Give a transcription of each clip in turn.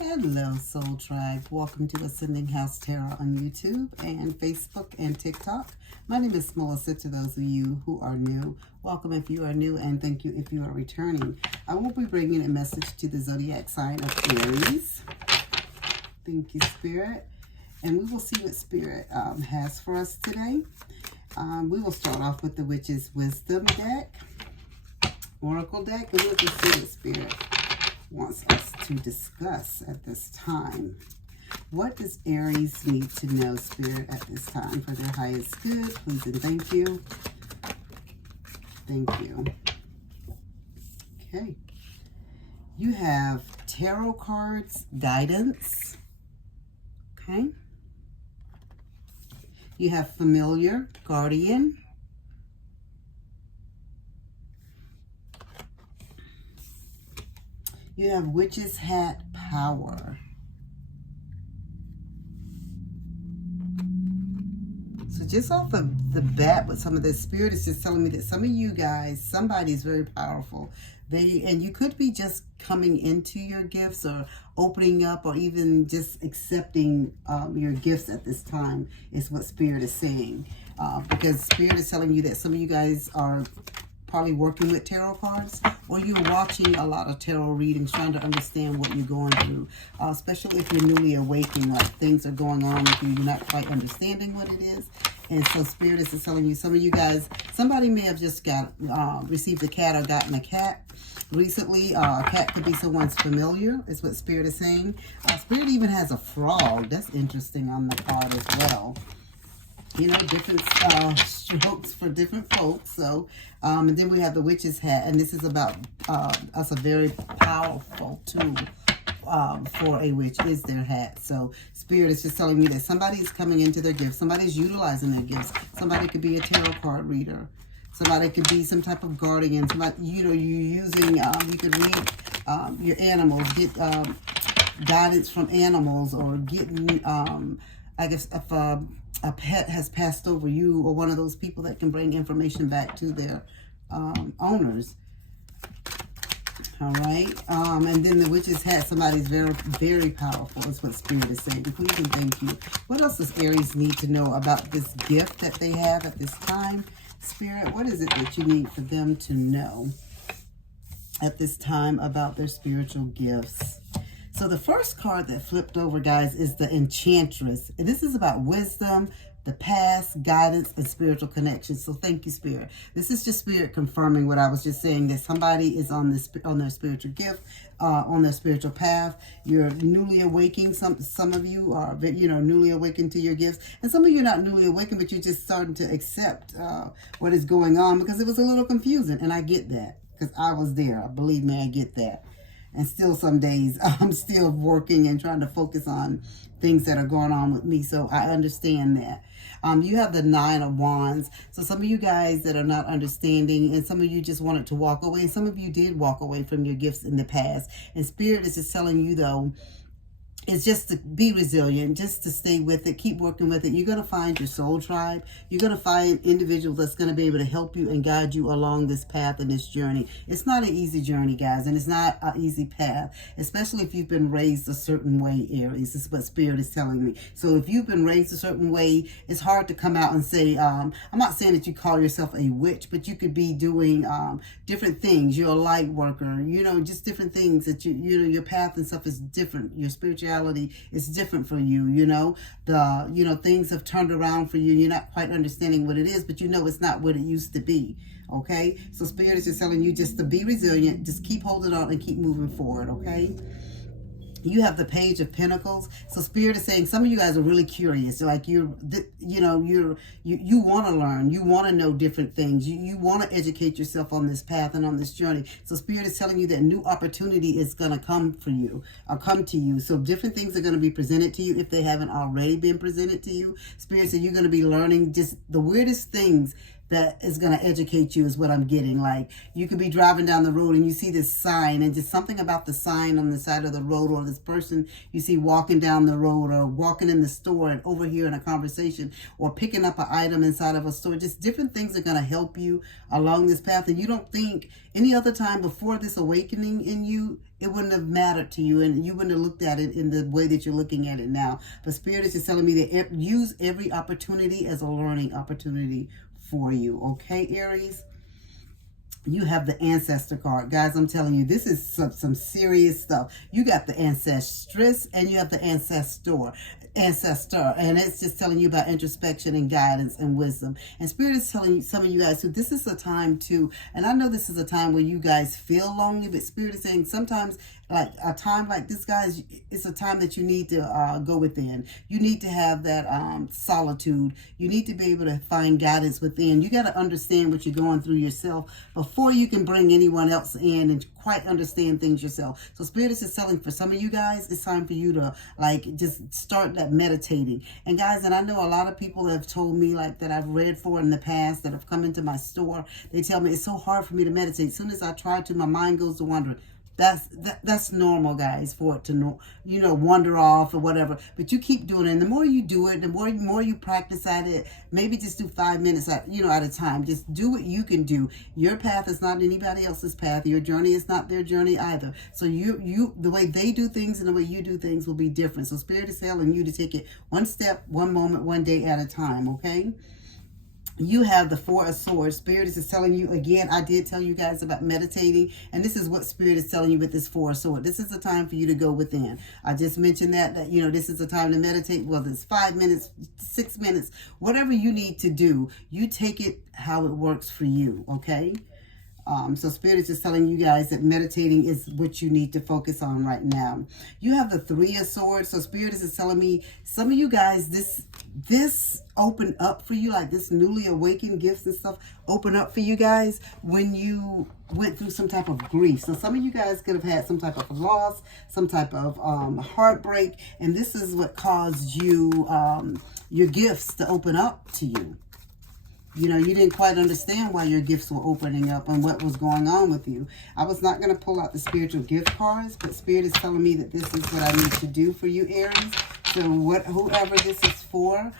Hello, Soul Tribe. Welcome to Ascending House Tarot on YouTube and Facebook and TikTok. My name is Melissa. To those of you who are new, welcome if you are new, and thank you if you are returning. I will be bringing a message to the zodiac sign of Aries. Thank you, Spirit. And we will see what Spirit has for us today. We will start off with the Witch's Wisdom deck, Oracle deck, and we'll just see what Spirit wants us to discuss at this time. What does Aries need to know, Spirit, at this time for their highest good? Please and thank you. Thank you. Okay. You have tarot cards, guidance. Okay. You have familiar, guardian. You have Witch's Hat, power. So just off of the bat with some of this, Spirit is just telling me that some of you guys, somebody's very powerful. And you could be just coming into your gifts or opening up or even just accepting your gifts at this time is what Spirit is saying. Because Spirit is telling you that some of you guys are probably working with tarot cards, or you're watching a lot of tarot readings trying to understand what you're going through, especially if you're newly awakened, like things are going on with you, you're not quite understanding what it is. And so Spirit is telling you, some of you guys, somebody may have just got received a cat or gotten a cat recently. A cat could be someone's familiar, is what Spirit is saying. Spirit even has a frog. That's interesting on the card as well. You know, different strokes for different folks. So, and then we have the Witch's Hat, and this is about us, a very powerful tool for a witch is their hat. So Spirit is just telling me that somebody is coming into their gifts. Somebody's utilizing their gifts. Somebody could be a tarot card reader. Somebody could be some type of guardian. Somebody, you know, you're using, you could read your animals, get guidance from animals, or getting, I guess, if a pet has passed over, you or one of those people that can bring information back to their owners. All right. And then the Witch's Hat, somebody's very, very powerful is what Spirit is saying. Please and thank you. What else does Aries need to know about this gift that they have at this time? Spirit, what is it that you need for them to know at this time about their spiritual gifts? So the first card that flipped over, guys, is the Enchantress. And this is about wisdom, the past, guidance, and spiritual connection. So thank you, Spirit. This is just Spirit confirming what I was just saying, that somebody is on their spiritual gift, on their spiritual path. You're newly awakening. Some of you are, you know, newly awakened to your gifts. And some of you are not newly awakened, but you're just starting to accept what is going on, because it was a little confusing. And I get that, because I was there. Believe me, I get that. And still some days I'm still working and trying to focus on things that are going on with me. So I understand that. You have the Nine of Wands. So some of you guys that are not understanding, and some of you just wanted to walk away. And some of you did walk away from your gifts in the past. And Spirit is just telling you, though, it's just to be resilient, just to stay with it, keep working with it. You're going to find your soul tribe. You're going to find individuals that's going to be able to help you and guide you along this path and this journey. It's not an easy journey, guys, and it's not an easy path, especially if you've been raised a certain way, Aries. This is what Spirit is telling me. So if you've been raised a certain way, it's hard to come out and say, I'm not saying that you call yourself a witch, but you could be doing different things. You're a light worker, you know, just different things that you know, your path and stuff is different. Your spirituality is different for you, you know. Things have turned around for you. You're not quite understanding what it is, but you know it's not what it used to be. Okay? So Spirit is just telling you just to be resilient, just keep holding on and keep moving forward, okay? You have the Page of Pentacles. So Spirit is saying some of you guys are really curious. Like you want to learn. You want to know different things. You want to educate yourself on this path and on this journey. So Spirit is telling you that new opportunity is going to come for you, or come to you. So different things are going to be presented to you if they haven't already been presented to you. Spirit said you're going to be learning just the weirdest things that is going to educate you is what I'm getting. Like, you could be driving down the road and you see this sign, and just something about the sign on the side of the road, or this person you see walking down the road, or walking in the store and overhearing a conversation, or picking up an item inside of a store. Just different things are going to help you along this path. And you don't think any other time before this awakening in you, it wouldn't have mattered to you, and you wouldn't have looked at it in the way that you're looking at it now. But Spirit is just telling me that use every opportunity as a learning opportunity for you. Okay, Aries? You have the ancestor card. Guys, I'm telling you, this is some serious stuff. You got the ancestress and you have the ancestor. And it's just telling you about introspection and guidance and wisdom. And Spirit is telling you, some of you guys, so this is a time to, and I know this is a time where you guys feel lonely, but Spirit is saying sometimes, like a time like this, guys, it's a time that you need to go within. You need to have that solitude. You need to be able to find guidance within. You got to understand what you're going through yourself before you can bring anyone else in and quite understand things yourself. So Spirit is just telling, for some of you guys, it's time for you to like just start that meditating. And guys, and I know a lot of people have told me, like, that I've read for in the past, that have come into my store, they tell me it's so hard for me to meditate. As soon as I try to, my mind goes to wandering. That's normal, guys, for it to know, wander off or whatever. But you keep doing it, and the more you do it, the more you practice at it. Maybe just do 5 minutes at a time. Just do what you can do. Your path is not anybody else's path. Your journey is not their journey either. So the way they do things and the way you do things will be different. So Spirit is telling you to take it one step, one moment, one day at a time. Okay. You have the Four of Swords. Spirit is just telling you, again, I did tell you guys about meditating, and this is what Spirit is telling you with this Four of Swords. This is the time for you to go within. I just mentioned that this is the time to meditate, whether it's 5 minutes, 6 minutes, whatever you need to do. You take it how it works for you, okay? So Spirit is just telling you guys that meditating is what you need to focus on right now. You have the Three of Swords. So Spirit is just telling me, some of you guys, this opened up for you, like this newly awakened gifts and stuff open up for you guys when you went through some type of grief. So some of you guys could have had some type of loss, some type of heartbreak, and this is what caused you your gifts to open up to you. You didn't quite understand why your gifts were opening up and what was going on with you. I was not going to pull out the spiritual gift cards, but Spirit is telling me that this is what I need to do for you, Aries. So whoever this is for,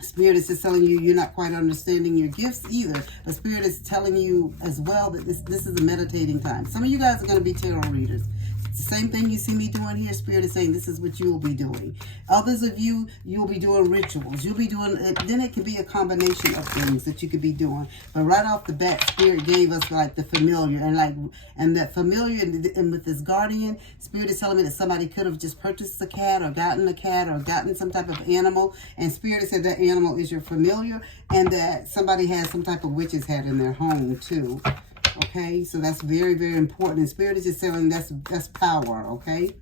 Spirit is just telling you you're not quite understanding your gifts either. But Spirit is telling you as well that this is a meditating time. Some of you guys are going to be tarot readers. It's the same thing you see me doing here. Spirit is saying this is what you will be doing. Others of you, you'll be doing rituals. You'll be doing, then it can be a combination of things that you could be doing. But right off the bat, Spirit gave us like the familiar, and that familiar, and with this guardian, Spirit is telling me that somebody could have just purchased a cat or gotten some type of animal. And Spirit said that animal is your familiar, and that somebody has some type of witch's hat in their home too. Okay, so that's very, very important. And Spirit is just saying that's power, okay?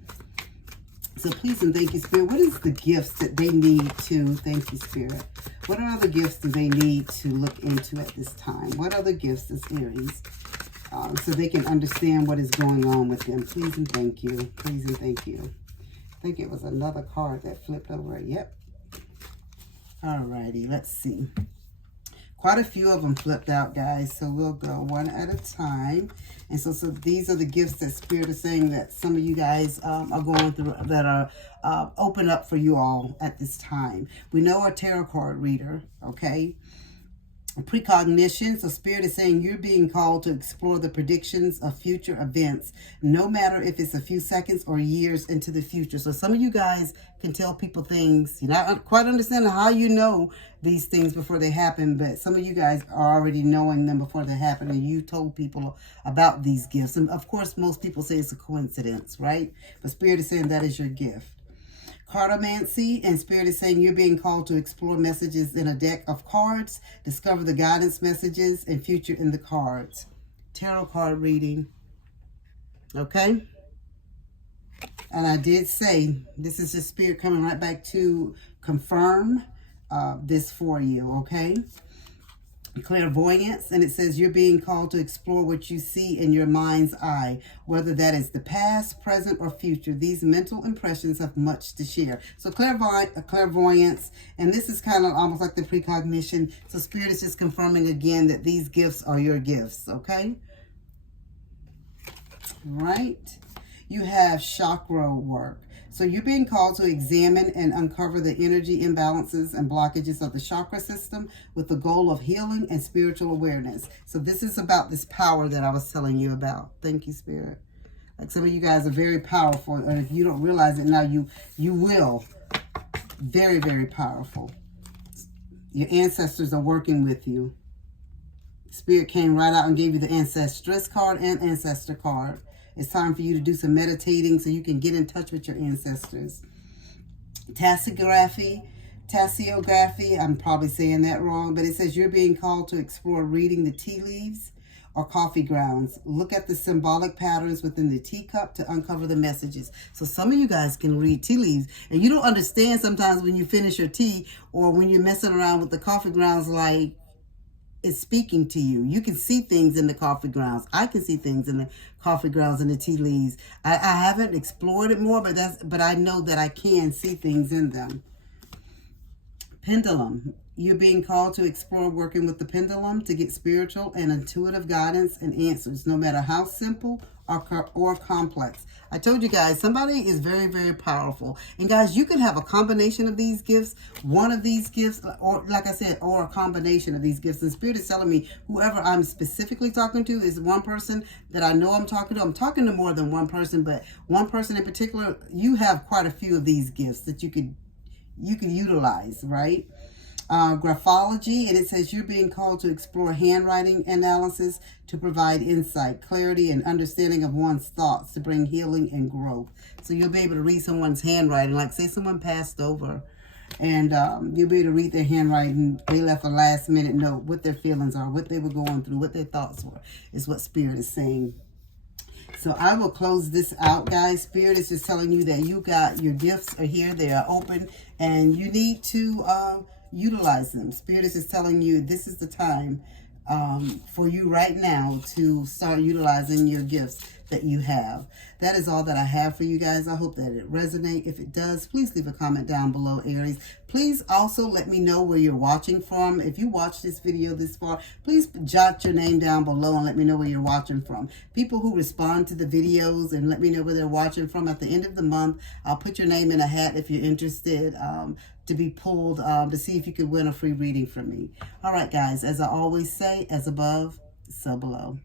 So please and thank you, Spirit. What is the gifts that they need to, thank you, Spirit. What other gifts do they need to look into at this time? What other gifts does Aries? So they can understand what is going on with them. Please and thank you. Please and thank you. I think it was another card that flipped over. Yep. Alrighty, let's see. Quite a few of them flipped out, guys, so we'll go one at a time. And so these are the gifts that Spirit is saying that some of you guys are going through, that are open up for you all at this time. We know a tarot card reader, okay? Precognition. So Spirit is saying you're being called to explore the predictions of future events, no matter if it's a few seconds or years into the future. So some of you guys can tell people things. You're not quite understanding how you know these things before they happen, but some of you guys are already knowing them before they happen, and you told people about these gifts. And of course, most people say it's a coincidence, right? But Spirit is saying that is your gift. Cartomancy, and Spirit is saying you're being called to explore messages in a deck of cards, discover the guidance messages and future in the cards. Tarot card reading. Okay? And I did say this is just Spirit coming right back to confirm this for you, okay? clairvoyance, and it says you're being called to explore what you see in your mind's eye, whether that is the past, present, or future. These mental impressions have much to share. So clairvoyance, and this is kind of almost like the precognition. So Spirit is just confirming again that these gifts are your gifts, okay? Right? You have chakra work. So you're being called to examine and uncover the energy imbalances and blockages of the chakra system with the goal of healing and spiritual awareness. So this is about this power that I was telling you about. Thank you, Spirit. Like some of you guys are very powerful, and if you don't realize it now, you will. Very, very powerful. Your ancestors are working with you. Spirit came right out and gave you the Ancestress card and Ancestor card. It's time for you to do some meditating so you can get in touch with your ancestors. Tasseography, I'm probably saying that wrong, but it says you're being called to explore reading the tea leaves or coffee grounds. Look at the symbolic patterns within the teacup to uncover the messages. So some of you guys can read tea leaves, and you don't understand sometimes when you finish your tea or when you're messing around with the coffee grounds, like, is speaking to you. You can see things in the coffee grounds. I can see things in the coffee grounds and the tea leaves. I haven't explored it more, but I know that I can see things in them. Pendulum. You're being called to explore working with the pendulum to get spiritual and intuitive guidance and answers, no matter how simple or complex. I told you guys, somebody is very, very powerful. And guys, you can have a combination of these gifts, one of these gifts, or like I said, or a combination of these gifts. And Spirit is telling me whoever I'm specifically talking to is one person that I know I'm talking to. I'm talking to more than one person, but one person in particular, you have quite a few of these gifts that you can utilize, right? Graphology, and it says you're being called to explore handwriting analysis to provide insight, clarity, and understanding of one's thoughts to bring healing and growth. So you'll be able to read someone's handwriting, like say someone passed over, and you'll be able to read their handwriting. They left a last minute note, what their feelings are, what they were going through, what their thoughts were, is what Spirit is saying. So I will close this out, guys. Spirit is just telling you that you got your gifts are here. They are open, and you need to utilize them. Spirit is just telling you this is the time for you right now to start utilizing your gifts that you have. That is all that I have for you guys. I hope that it resonates. If it does, please leave a comment down below, Aries. Please also let me know where you're watching from. If you watched this video this far, please jot your name down below and let me know where you're watching from. People who respond to the videos and let me know where they're watching from, at the end of the month, I'll put your name in a hat if you're interested to be pulled to see if you could win a free reading from me. All right, guys, as I always say, as above, so below.